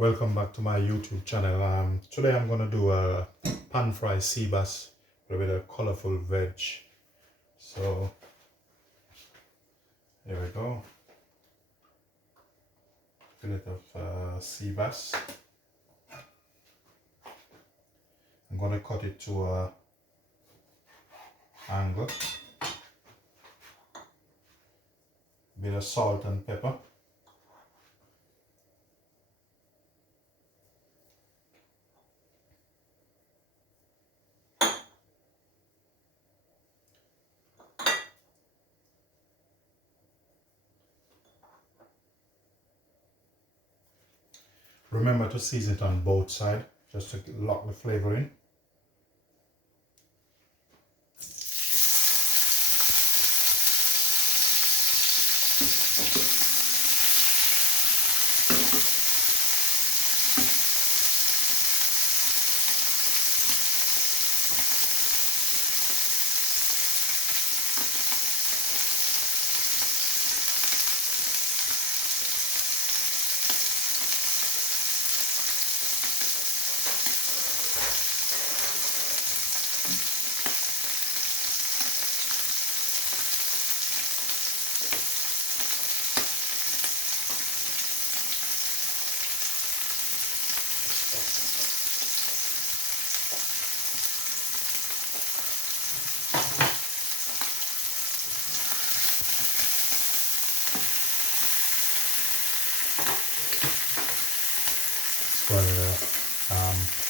Welcome back to my YouTube channel. Today I'm going to do a pan fried sea bass with a bit of colorful veg. So here we go. Fillet of sea bass. I'm going to cut it to a angle. Bit of salt and pepper. Remember to season it on both sides just to lock the flavor in.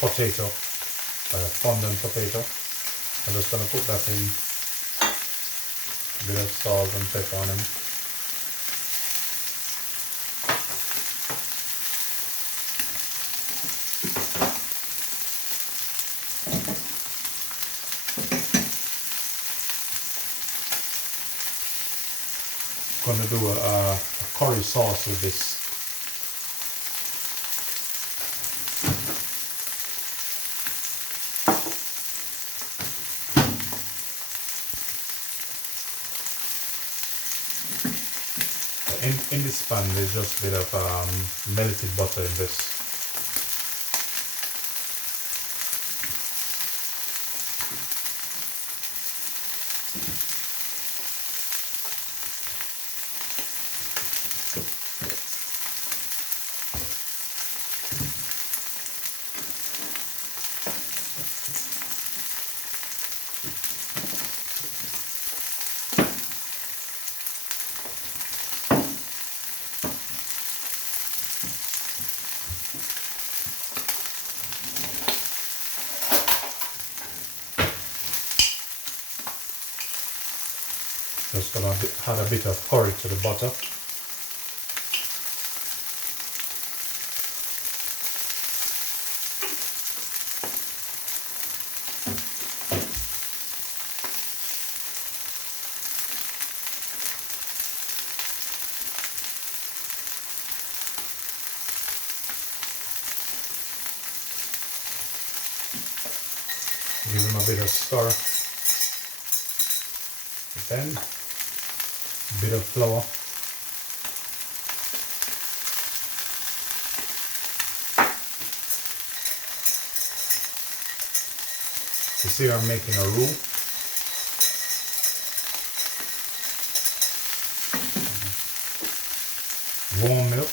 Potato, fondant potato. I'm just going to put that in, a bit of salt and pepper on them. Going to do a curry sauce with this. In this pan there's just a bit of melted butter in this. Just gonna add a bit of curry to the butter. Give them a bit of stir. Then a bit of flour. You see I'm making a roux. Warm milk.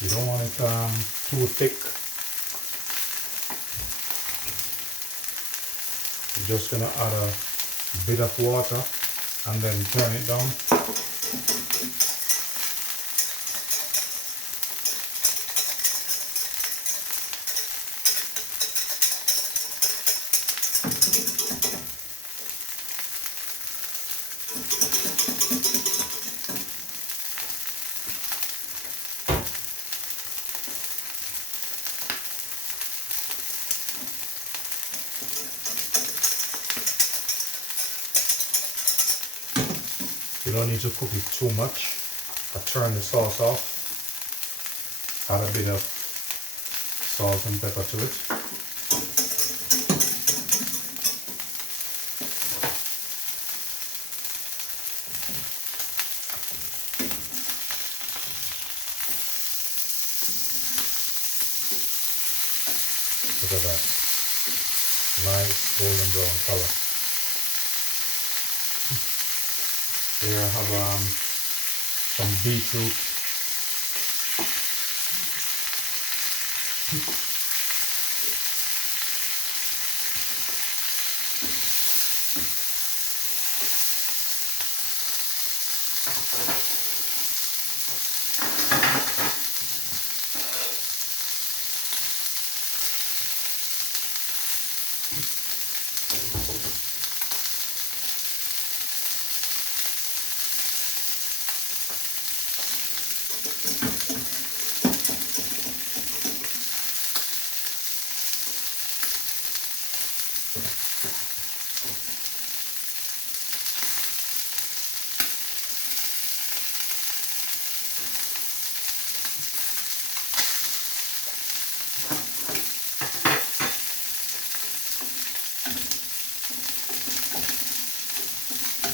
You don't want it too thick. You're just gonna add a bit of water and then turn it down. You don't need to cook it too much. I turn the sauce off, add a bit of salt and pepper to it. Look at that. Nice golden brown color. Here I have some beetroot.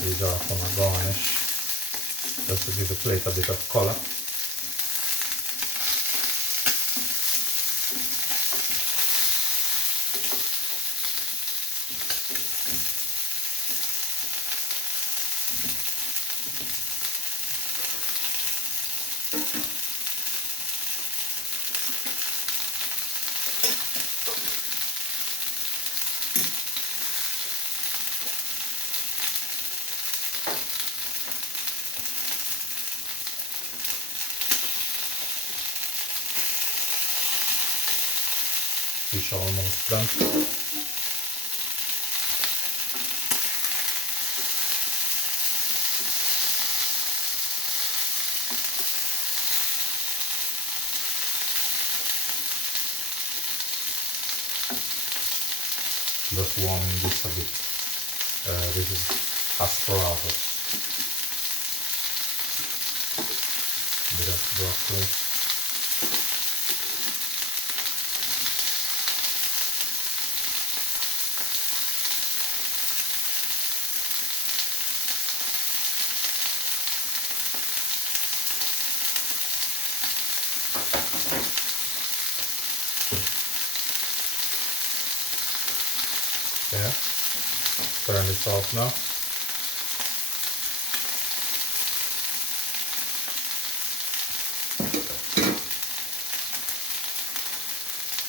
These are for my garnish, just to give the plate a bit of color. Fish almost done. Just warming this a bit. This is asparagus. A bit of broccoli. Yeah, turn this off now.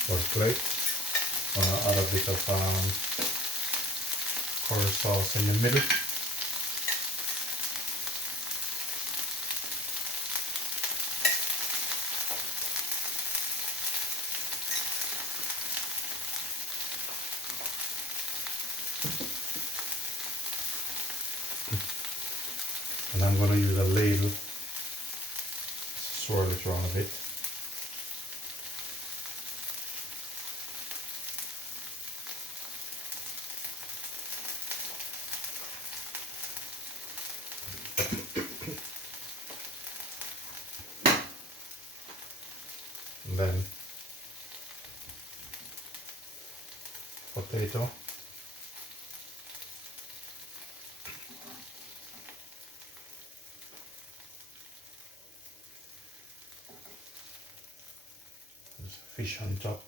For the plate, add a bit of curry sauce in the middle. And I'm going to use a ladle, swirl it around a bit. And then potato. There's fish on top.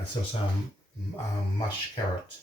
and some mashed carrot.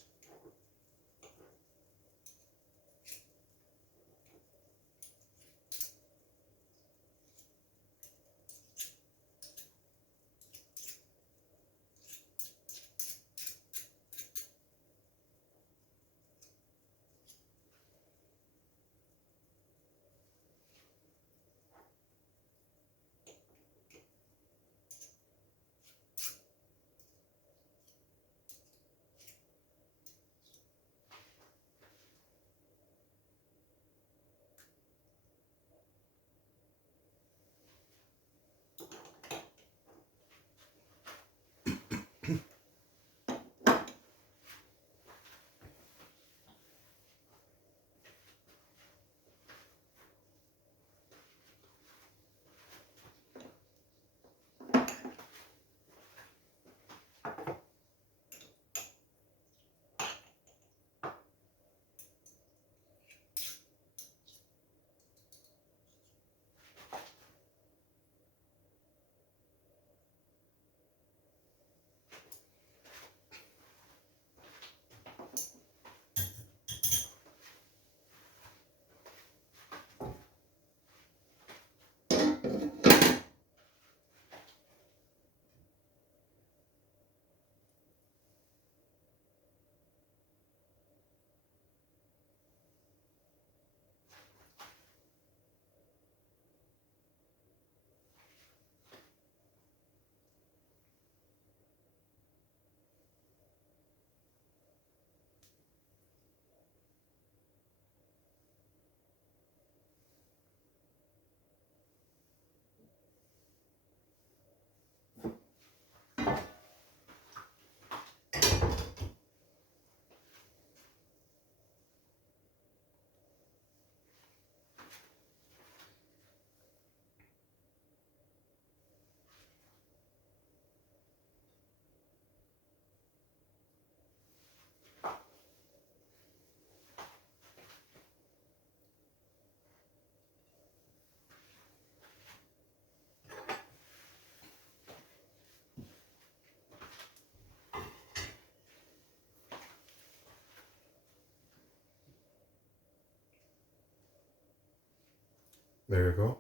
There you go.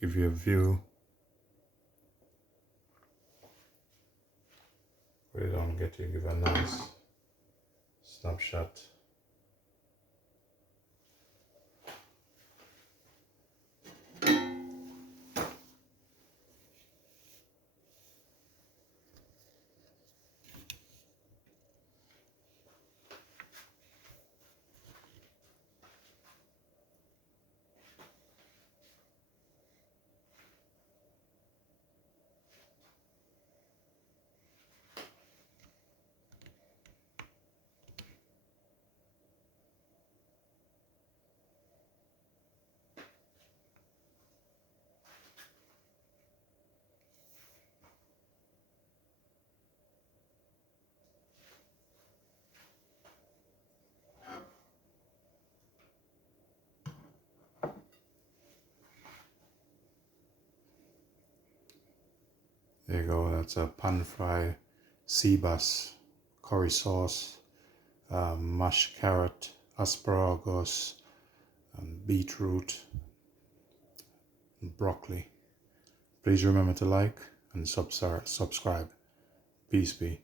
Give you a view. Put it on, give a nice snapshot. There you go, that's a pan-fried sea bass, curry sauce, mashed carrot, asparagus, and beetroot, and broccoli. Please remember to like and subscribe. Peace be.